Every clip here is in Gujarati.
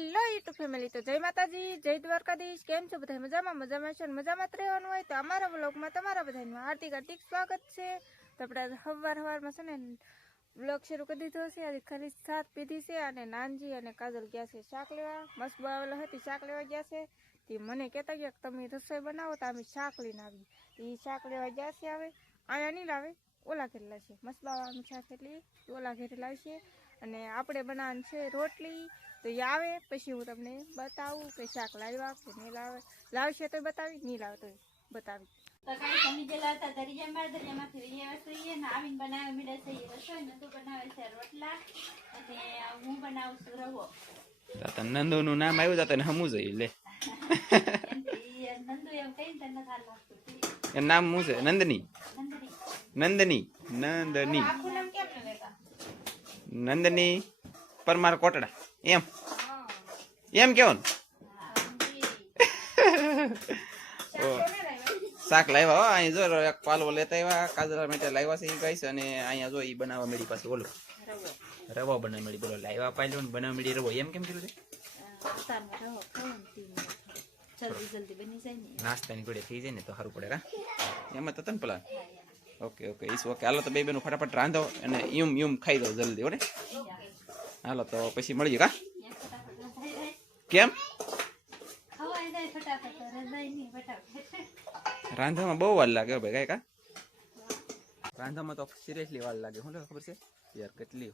હેલો યુટ્યુબ ફેમિલી, તો જય માતાજી, જય દ્વારકાધીશ. કેમ છો બધા? મજામાં? મજામાં છો ને મજામાં જ રહેવાનું હોય તો અમારા વ્લોગમાં તમારા બધાનું હાર્દિક હાર્દિક સ્વાગત છે. તો આપણે સવારમાં છે ને વ્લોગ શરૂ કરી દીધો છે. આજે ખાલી સાત પીધી છે અને નાનજી અને કાજલ ગયા છે શાક લેવા. મસ્ત આવેલો હતી, શાક લેવા ગયા છે. તે મને કહેતા ગયા કે તમે રસોઈ બનાવો તો અમે શાક લઈને આવીએ. એ શાક લેવા ગયા છે. હવે અહીંયા નહીં લાવે, ઓલા ઘરે લાવશે. મસ્ત બાવાનું શાક એટલે ઓલા ઘરે લાવશે. અને આપણે બનાવવાનું છે રોટલી. તો એ આવે પછી હું તમને બતાવું કે શાક લાવ્યા કે નહીં લાવશે તો બતાવી, નહીં લાવે તો બતાવી. તો કાઈ તમે ગયેલા હતા દરિયામાંથી રહીએ ને આવીને બનાવે મીડા છે રસોઈ. નંદુ બનાવે છે રોટલા અને હું બનાવું છું રવો. નંદુ નું નામ આવ્યું તને હમું જોઈએ લે. નંદુ એમ કઈ તને નથી લાગતું. એનું નામ શું છે? નંદની. નંદની નંદની આખું નામ કેમ ન લેતા? નંદની પરમાર કોટડા એમ એમ કેવો ને? શાક લાવ્યા અહીં જો એક પાલવો લેતા આવ્યા, કાજરા માટે લાવ્યા છે એ ગાઈસ. અને અહીંયા જો એ બનાવવા મળી પાસે ઓલો રવો બનાવી મળી. બોલો લાવ્યા પાલ્યો ને બનાવવા મળી રવો. એમ કેમ કર્યું છે? નાસ્તાની જોડે થઈ જાય ને તો સારું પડે. રા એમાં તો તને પેલા ઓકે ઓકે ઈસ ઓકે. હાલો તો બે બેનું ફટાફટ રાંધો અને યુમ ખાઈ દો જલ્દી. ઓને હાલો તો પછી મળીએ. કા કેમ રાંધવામાં બહુ વાર લાગે ભાઈ? કા રાંધવામાં તો સિરિયસલી વાર લાગે. શું ખબર છે યાર? કેટલી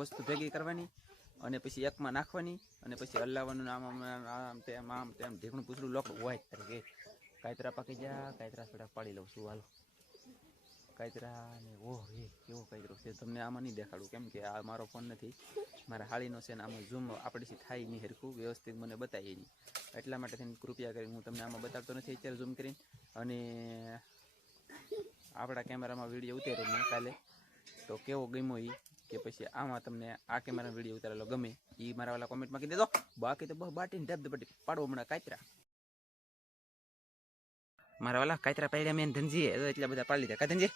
વસ્તુ ભેગી કરવાની અને પછી એકમાં નાખવાની અને પછી હલાવવાનું. આમ તેમ ઢીકણું પૂછડું લોકો હોય કે કાયતરા પાકી જા, કાયતરા થોડા પાડી લઉં છું. હાલો કાયતરા ને કેવો કાયતરો છે તમને આમાં નહીં દેખાડું, કેમ કે આ મારો ફોન નથી, મારા હાળીનો છે ને આમાં ઝૂમ આપણેથી થાય નહીં હરખું વ્યવસ્થિત મને બતાવીએ નહીં. એટલા માટે થઈને કૃપયા કરીને હું તમને આમાં બતાવતો નથી અત્યારે ઝૂમ કરીને. અને આપણા કેમેરામાં વિડીયો ઉતાર્યો મેં કાલે, તો કેવો ગમ્યો એ કે પછી આમાં તમને આ કેમેરામાં વિડીયો ઉતારેલો ગમે એ મારા વાળા કોમેન્ટમાં કહી દેજો. બાકી તો બહુ બાટીને ઢબ પાડવો હમણાં કાયતરા. મારા વાલા કાયતરા પાડ્યા મેં ધનજી એટલા બધા પાડી લીધા. કા ધનજી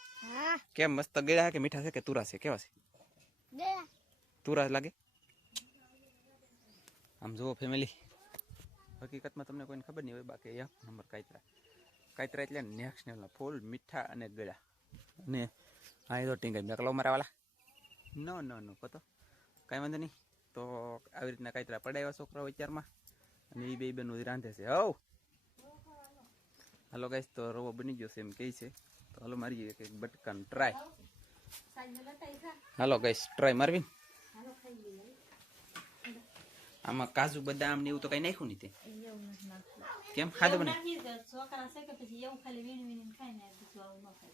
કેમ મસ્ત ગળ્યા કે મીઠા છે કે તુરા છે? કેવા છે? તુરા લાગે. આમ જુઓ ફેમિલી, હકીકતમાં તમને કોઈને ખબર નહીં હોય, બાકી એક નંબર કાયતરા એટલે નેક્સ્ટ લેવલના ફૂલ મીઠા અને ગળ્યા. અને હા એ તો ટીંગાઈ મેકલો મારા વાલા. નો કતો કાંઈ વાંધો નહીં. તો આવી રીતના કાયતરા પડાવ્યા છોકરાઓ વિચારમાં અને એ બે બેનું રાંધે છે. હાલો ગાઈસ, તો રવો બની ગયો છે એમ કહે છે. તો હાલો મારીએ કે બટકાન ટ્રાય. હાલો ગાઈસ ટ્રાય મારવી. આમાં કાજુ બદામ ને એવું તો કઈ નાખ્યું નહીં તે? કેમ ખાધું બને? છોકરા છે કે પછી એવું ખાલી વીણી ખાય ને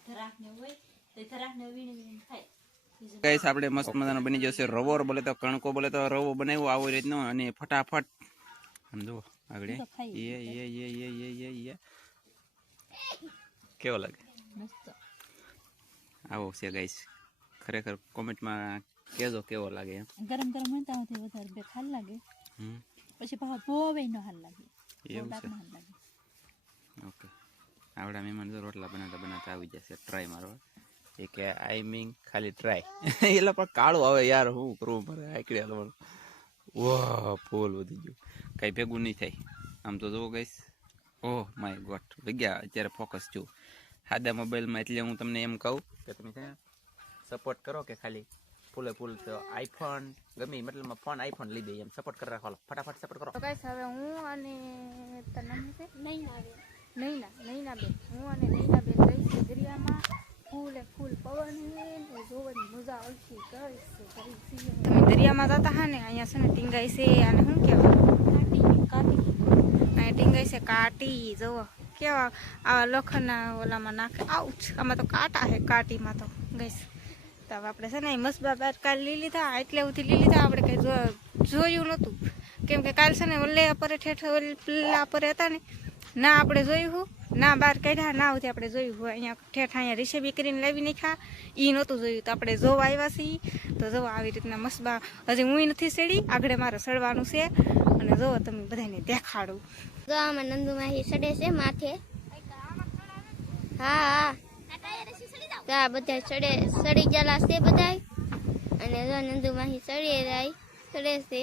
ધરાક ને હોય તો ધરાક ને વીણી ખાય. ગાઈસ આપણે મસ્ત મજાનો બની જશે રવો. બોલે તો કણકો, બોલે તો રવો બનાવ્યો આવો રીતનો. અને ફટાફટ આમ જુઓ આગળ કેવો લાગે? આવો છે ગાઈસ. ખરેખર કોમેન્ટમાં કહેજો કેવો લાગે. એમ ગરમ હોય તો વધારે બે ખાલ લાગે, પછી પાછા બોવે નો હાલ લાગે. એવું છે? ઓકે. આવડા મહેમાન જો રોટલા બનાવતા આવી જશે ટ્રાય મારવા. એ કે આઈ મીન ખાલી ટ્રાય. એટલે પણ કાળું આવે યાર, શું કરવું મારે આકડી હાલવાનું. વાહ ફૂલ વધી ગયું, કઈ ભેગું નહીં થાય. આમ તો જોવો ગાઈસ. ઓહ માય ગોડ, ગયા અત્યારે ફોકસ છું સાદા મોબાઈલમાં. એટલે હું તમને એમ કહું કે તમે છે સપોર્ટ કરો કે ખાલી ફૂલે ફૂલ તો આઈફોન ગમે મતલબ ફોન આઈફોન લઈ દઈએ એમ સપોર્ટ કરી રાખો. ફટાફટ સપોર્ટ કરો. તો ગાઈસ હવે હું અને તનમ છે નૈના બેન, હું અને નૈના બેન ગઈ છે દરિયામાં. ફૂલ પવન ને જોવાની મજા આવશે. તમે દરિયામાં જતા હા ને, અહીંયા છે ને ટીંગાઈ છે અને શું કહેવાય કાટી. અહીંયા ટીંગાઈ છે કાટી. જુઓ કેવા આવા લોખંડના ઓલામાં નાખે. આવું આમાં તો કાંટા છે કાટીમાં તો ગઈશ. તો હવે આપણે છે ને મસબા બાર કાલ લઈ લીધા, એટલે ઉથી લઈ લીધા. આપણે કંઈ જોયું નહોતું, કેમ કે કાલ છે ને ઓલે પરે ઠેઠ ઓલા પરે હતા ને, ના આપણે જોયું હું ના બહાર કાઢ્યા, ના ઉથી આપણે જોયું હોય. અહીંયા ઠેઠ અહીંયા રિસેબી કરીને લાવી નાખ્યા, એ નહોતું જોયું. તો આપણે જોવા આવ્યા છીએ. તો જોવો આવી રીતના મસબા હજી હું નથી સડી, આગળ મારે સડવાનું છે. અને જોવો તમે બધાને દેખાડું. જો આમાં નંદુમાં સડે છે માથે. હા બધા સડી ગયેલા છે બધા. અને જો નંદુમાં સડે છે.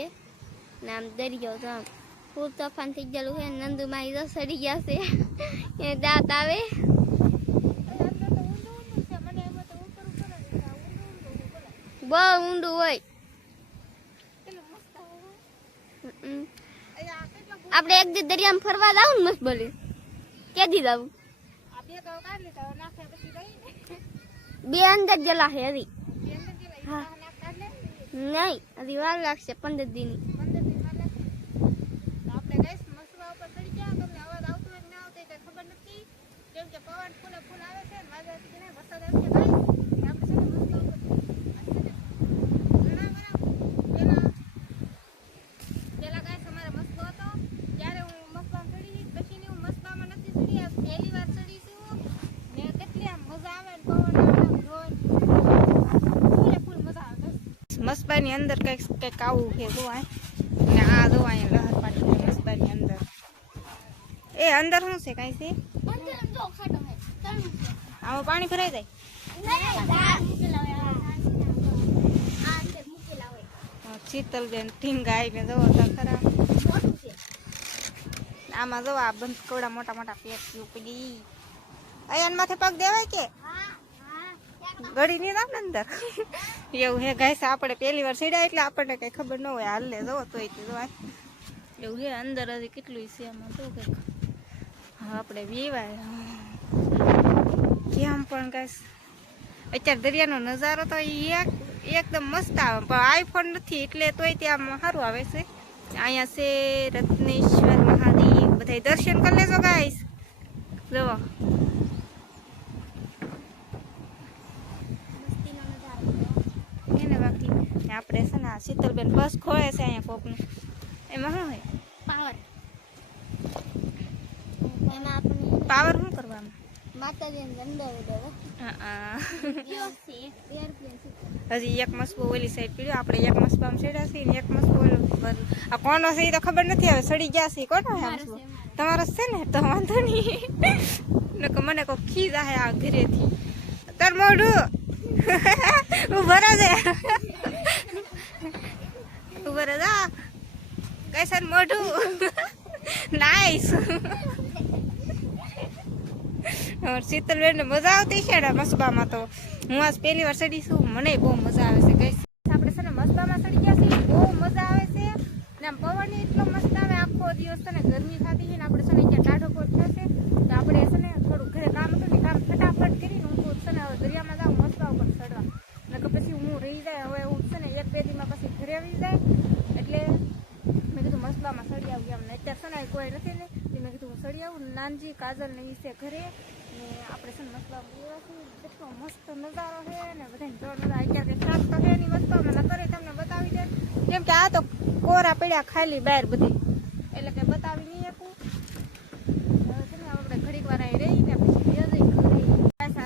ને આમ દરિયો તો આમ ફૂલ તોફાન થઈ ગયેલું છે. નંદુ માઈ તો સડી ગયા છે. એ દાંત આવે. બહુ ઊંડું હોય. આપણે એક દી દરિયામાં ફરવા જાવ ને મસ્ત બોલી કેદી જાવું? બે અંદર જલા છે હજી. હા નહીં હજી વાર લાગશે 15 દી ની. મસ્બાની અંદર કઈક આવું છે જોવાય ને આ જોવાય લહર પાડી મસ્બાની અંદર. એ અંદર શું છે કઈ છે? આમાં પાણી ભરાઈ જાય. શીતલબેન ઢીંગાઈ ને જોવો તો ખરા. આમાં જો આ બંધ કોડા મોટા મોટા પેટ ઉપડી. અહીંયા માથે પગ દેવાય કે ગળી ની રામ અંદર એવું હે ગાઈસ. આપણે પહેલી વાર સીડ્યા એટલે આપણને કઈ ખબર ન હોય. હાલે જો તોય જોવાય એવું હે. અંદર હજી કેટલું છે આમાં તો કઈક. હા આપણે વેવાય કેમ પણ ગાઈસ અત્યારે દરિયાનો નજારો તો એકદમ મસ્ત આવે. પણ આઈફોન નથી એટલે તોય ત્યાં સારું આવે છે. અહીંયા છે રત્નેશ્વર મહાદેવ. બધા દર્શન કરી લેજો ગાઈસ. જોવો આપણે છે ને શીતલબેન બસ ખોળે છે અહીંયા કોકનું. એમાં શું હોય? પાવર. એમાં આપણે પાવર શું કરવાનું? માતાજીને ગંદા ઉડાવે. હજી એક મસ્બો ઓલી સાઈડ પીડ્યો. આપણે એક મસ્બામાં ચડ્યા છીએ ને એક મસ્બો આ કોનો છે એ તો ખબર નથી. હવે સડી ગયા છે. કોનો છે મસ્બો? તમારો છે ને તો વાંધો નહીં. મને કોઈ ખી જાય આ ઘરેથી. તાર મોઢું ઉભા છે. ઉભા જા કૈસન મોઢું નાઈસ. શીતલબેન ને મજા આવતી છે ને મસ્બામાં. તો હું આજ પહેલી વાર ચડી છું. મને બહુ મજા આવે છે ગઈસ. આપણે છે ને મસ્બામાં ચડી ગયા છીએ. બહુ મજા આવે છે ને આમ પવન એટલો મસ્ત આવે. આખો દિવસ છે ને ગરમી થતી છે ને આપણે છે ને ત્યાં ટાઢો કોટ થશે તો આપણે છે ને થોડું ઘરે કામ હતું ને કામ ફટાફટ કરીને હું છે ને હવે દરિયામાં જાઉં મસ્બા ઉપર ચડવા. ને પછી હું રહી જાય. હવે હું છે ને 1-2 દીમાં પછી ઘરે આવી જાય એટલે મેં કીધું મસ્બામાં સડી આવું એમ. ને અત્યારે છે ને કોઈ નથી ને મેં કીધું હું સડી આવું. નાનજી કાજલ ને વિશે ઘરે ને આપણે છે ને મસ્બામાં કેટલો મસ્ત નજારો છે ને બધાને જોર નજારો. અત્યારે કંઈ શાક તો છે નહીં મસ્બામાં નકરે તમને બતાવી દે કેમ કે આ તો કોરા પડ્યા ખાલી બહાર બધી એટલે કે બતાવી નહીં શકું. હવે છે ને આપણે ઘડીક વાર અહીં રહીને પછી ઘરે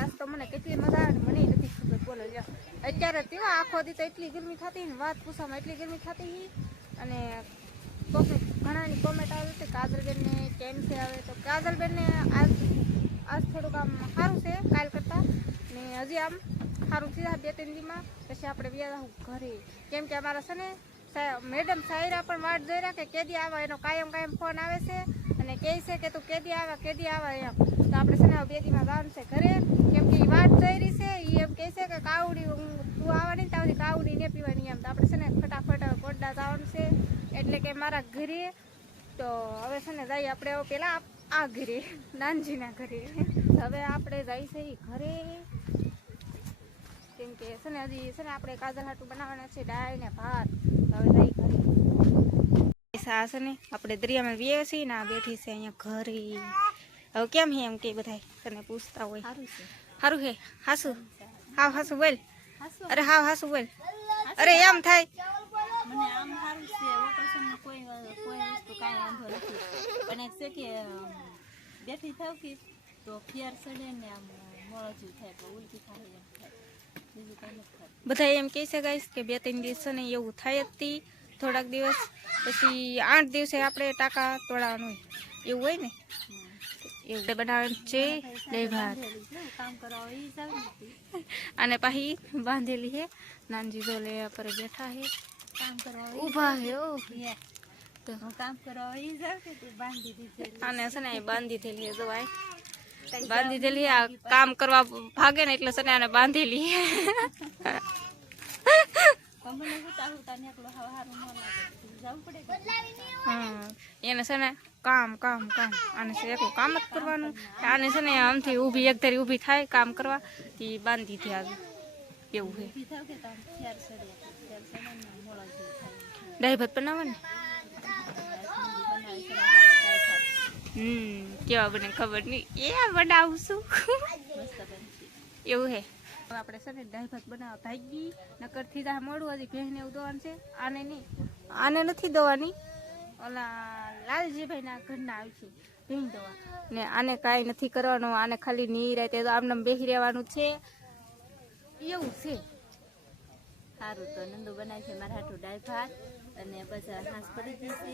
આજ તો મને કેટલી મજા આવે મને નથી ખબર. બોલો લ્યો અત્યારે તેઓ આખો દી તો એટલી ગરમી થતી ને વાત પૂછવામાં એટલી ગરમી થતી. અને ઘણાની કોમેન્ટ આવી હતી કાજલબેનને કેમ છે આવે તો કાજલબેનને આજ થોડુંક આમ સારું છે કાલ કરતાં ને હજી આમ સારું છે 2-3 દીમાં. પછી આપણે વ્યા ઘરે કેમ કે અમારા છે ને મેડમ સાયરા પણ વાટ જોઈ રહ્યા કે કેદી આવે. એનો કાયમ ફોન આવે છે અને કહે છે કે તું કેદી આવે એમ. તો આપણે છે ને 2 દીમાં જવાનું છે ઘરે કેમ કે એ વાટ જોઈ રહી છે. એ એમ કહે છે કે કાવડી તું આવવાની ને ત્યાંથી કાવડી ને પીવાની એમ. તો આપણે છે ને ફટાફટ કોટડા જવાનું છે એટલે કે મારા ઘરે. તો હવે છે ને જઈએ આપણે હવે પેલા આ ઘરે નાનજીના ઘરે. હવે આપણે જઈએ છીએ ઘરે કેમ કે છે ને હજી છે ને આપણે કાજલ હાટું બનાવવાના છે દાળ ને ભાત. હવે જઈ ઘરે. આ છે ને આપણે દરિયામાં વ્યા છીએ ને આ બેઠી છે અહીંયા ઘરે. હવે કેમ હે એમ કે બધા તને પૂછતા હોય. સારું છે હાસુ હાવ હાસુ બોલ. અરે હાવ હાસુ બોલ. અરે એમ થાય મને આમ સારું છે. ઓપરેશનમાં કોઈ વસ્તુ કાંઈ વાંધો નથી. પણ એક છે કે બેઠી થાવ કે તો ફિયાર ચડે ને આમ મોળજું થાય તો ઉલટી થાય એમ થાય. બીજું કાંઈ નથી થાય. બધા એમ કહે છે ગાઈસ કે 2-3 દિવસ છે ને એવું થાય જ તી. થોડાક દિવસ પછી 8 દિવસે આપણે ટાંકા તોડાવવાનું હોય એવું હોય ને એવું બનાવવાનું છે. દહીં ભાત કામ કરવા એ જાવ નથી. અને પાછી બાંધેલી છે. નાનજી જો લે પર બેઠા છે કામ કરવા ઊભા છે. ઓ હું કામ કરવા ઈ જાવ કે તે બાંધી દીધી આને છે ને અહીં બાંધી થયેલી છે, જો આ બાંધી થયેલી આ કામ કરવા ભાગે ને એટલે છે ને આને બાંધેલી. કમલે હુતા નીકળો હારું ન લાગે જવું પડે કે એને છે ને કામ કામ કામ આને છે એકલું કામ જ કરવાનું. આને છે ને આમથી ઊભી એક ધારી ઊભી થાય કામ કરવા એ બાંધી થી આવી એવું છે. ઊભી થાવ કે તો આમ ફેર સડે ને મોળો જેવું થાય દાળ ભાત બનાવવાની. બનાવી કેવા બને ખબર નહીં, એ બનાવું છું મસ્ત બનશે. એવું હે. હવે આપણે છે ને દાળ ભાત બનાવવા ભાગી નકર થી જા મોડું હજી ભેંસને એવું દોવાનું છે. આને નહીં, આને નથી દોવાની, ઓલા લાલજીભાઈ ના ઘરના આવી છે ભેંસ દોવા ને આને કાંઈ નથી કરવાનું. આને ખાલી નીરાય તે તો આમને બેસી રહેવાનું છે એવું છે. સારું તો નંદુ બનાવી છે મારા હાટું દાળ ભાત અને પછી હાંસ પડી ગઈ છે.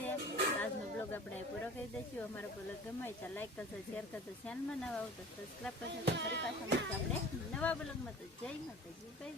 આજનો બ્લોગ આપણે પૂરો કરી દઈશું. અમારો બ્લોગ ગમે તો લાઈક કરજો, શેર કરજો, ચેનલમાં નવા આવો તો સબસ્ક્રાઈબ કરજો. તો ફરી પાછા મળીશું આપણે નવા બ્લોગમાં. તો જય માતાજી, બાય.